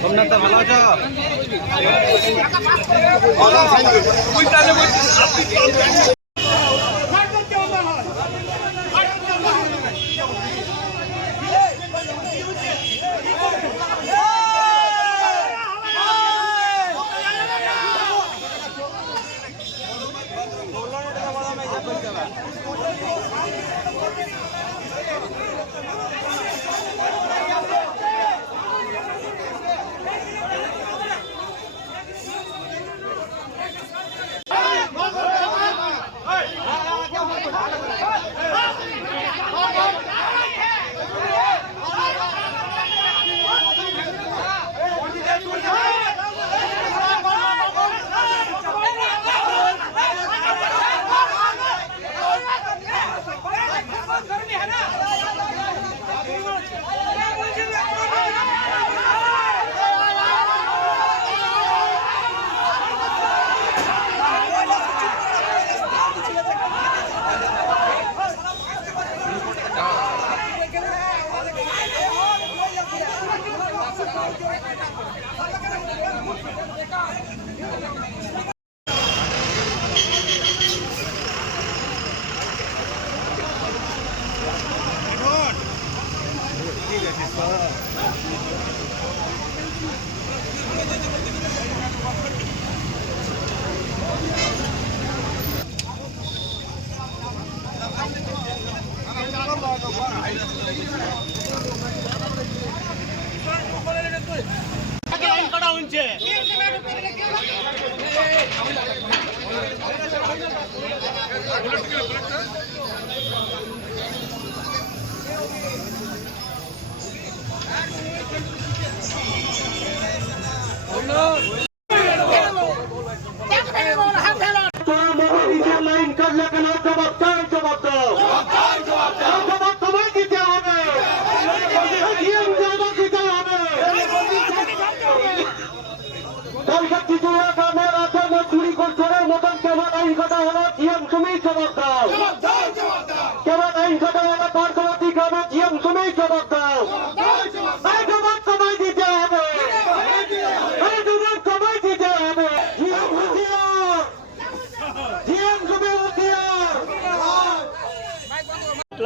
সোমনাথ দা ভালো আছো?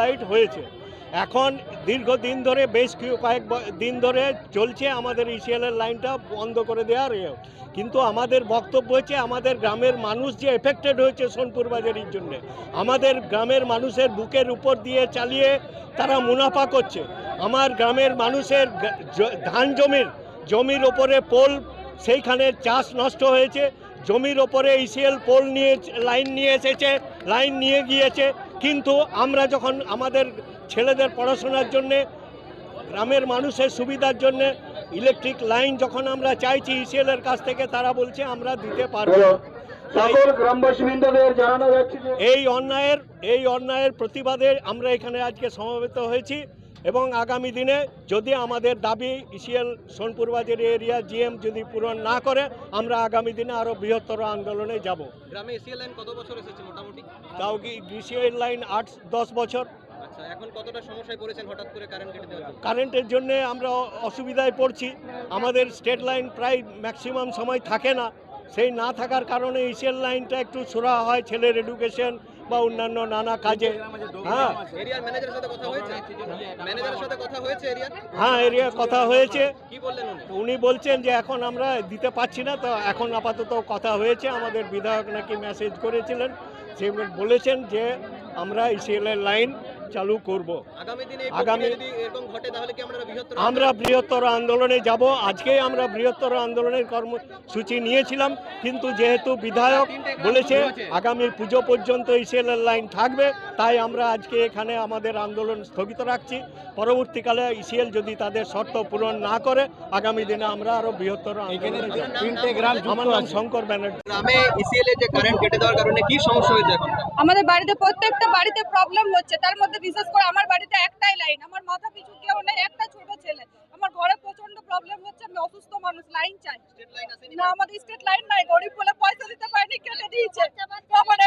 লাইট হয়েছে এখন দীর্ঘদিন ধরে বেশ কয়েক দিন ধরে চলছে আমাদের ইসিএলের লাইনটা বন্ধ করে দেওয়ার কিন্তু আমাদের বক্তব্য হচ্ছে আমাদের গ্রামের মানুষ যে এফেক্টেড হয়েছে সোনপুর বাজারের জন্য আমাদের গ্রামের মানুষের বুকের উপর দিয়ে চালিয়ে তারা মুনাফা করছে আমার গ্রামের মানুষের ধান জমির ওপরে পোল সেইখানে চাষ নষ্ট হয়েছে জমির ওপরে ইসিএল পোল নিয়ে লাইন নিয়ে এসেছে লাইন নিয়ে গিয়েছে কিন্তু আমরা যখন আমাদের ছেলেদের পড়াশোনার জন্যে গ্রামের মানুষের সুবিধার জন্য ইলেকট্রিক লাইন যখন আমরা চাইছি ইসিএলের কাছ থেকে তারা বলছে আমরা দিতে পারবো এই অন্যায়ের প্রতিবাদে আমরা এখানে আজকে সমবেত হয়েছি এবং আগামী দিনে যদি আমাদের দাবি ইসিএল সোনপুর বাজার এরিয়া জিএম যদি পূরণ না করে আমরা আগামী দিনে আরো বৃহত্তর আন্দোলনে যাব। গ্রামে ইসিএল লাইন কত বছর এসেছে মোটামুটি? তাও কি ইসিএল লাইন 8-10 বছর। আচ্ছা, এখন কতটা সমস্যায় পড়েছেন হঠাৎ করে কারেন্ট কেটে দেওয়ার জন্য? কারেন্টের জন্য আমরা অসুবিধায় পড়ছি আমাদের স্টেট লাইন প্রায় ম্যাক্সিমাম সময় থাকে না সেই না থাকার কারণে ইসিএল লাইনটা একটু ছোড়া হয় ছেলের এডুকেশন বা অন্যান্য নানা কাজে। হ্যাঁ এরিয়ার ম্যানেজারের সাথে কথা হয়েছে? হ্যাঁ এরিয়া কথা হয়েছে। কি বললেন উনি বলছেন যে এখন আমরা দিতে পারছি না তো এখন আপাতত কথা হয়েছে আমাদের বিধায়ক নাকি মেসেজ করেছিলেন সে বলেছেন যে আমরা ইসিএলের লাইন চালু করব। আমরা বৃহত্তর আন্দোলনে যাব আজকেই আমরা বৃহত্তর আন্দোলনের কর্মসূচি নিয়েছিলাম কিন্তু যেহেতু বিধায়ক বলেছে আগামী পুজো পর্যন্ত ইসিএলের লাইন থাকবে তাই আমরা আজকে এখানে আমাদের আন্দোলন স্থগিত রাখছি পরবর্তীকালে ইসিএল যদি তাদের শর্ত পূরণ না করে আগামী দিনে আমরা আরো বৃহত্তর আন্দোলনে যাব। আমার নাম শঙ্কর ব্যানার্জি। গ্রামে ইসিএল এর যে কারেন্ট কেটে দেওয়ার কারণে কি সমস্যা হয়েছে এখন? আমাদের বাড়িতে প্রত্যেকটা বাড়িতে প্রবলেম হচ্ছে তার মধ্যে বিশেষ করে আমার বাড়িতে একটাই লাইন আমার মাথা পিছু কেউ নেই একটা ছোট ছেলে প্রবলেম হচ্ছে, আমি অসুস্থ মানুষ, লাইন চাই স্টেট লাইন আসেনি না, আমাদের স্টেট লাইন নাই, গরিব বলে পয়সা দিতে পারিনি, কেটে দিয়েছে। আবার